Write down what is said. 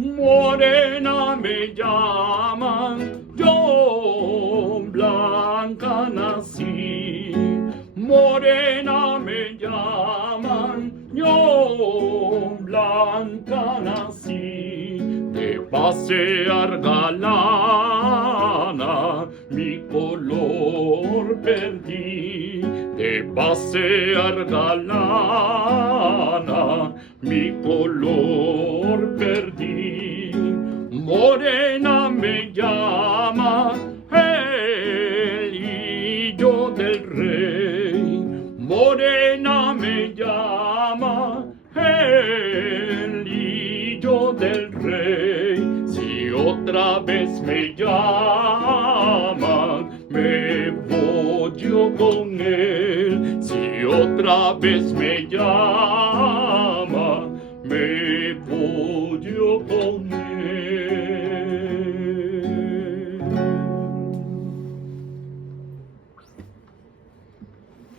Morena me llaman, yo blanca nací. Morena me llaman, yo blanca nací. De pasear galana, mi color perdí. De pasear galana, mi color perdí. Morena me llama el hijo del rey. Morena me llama el hijo del rey. Si otra vez me llaman, me voy yo con él. Si otra vez me llaman,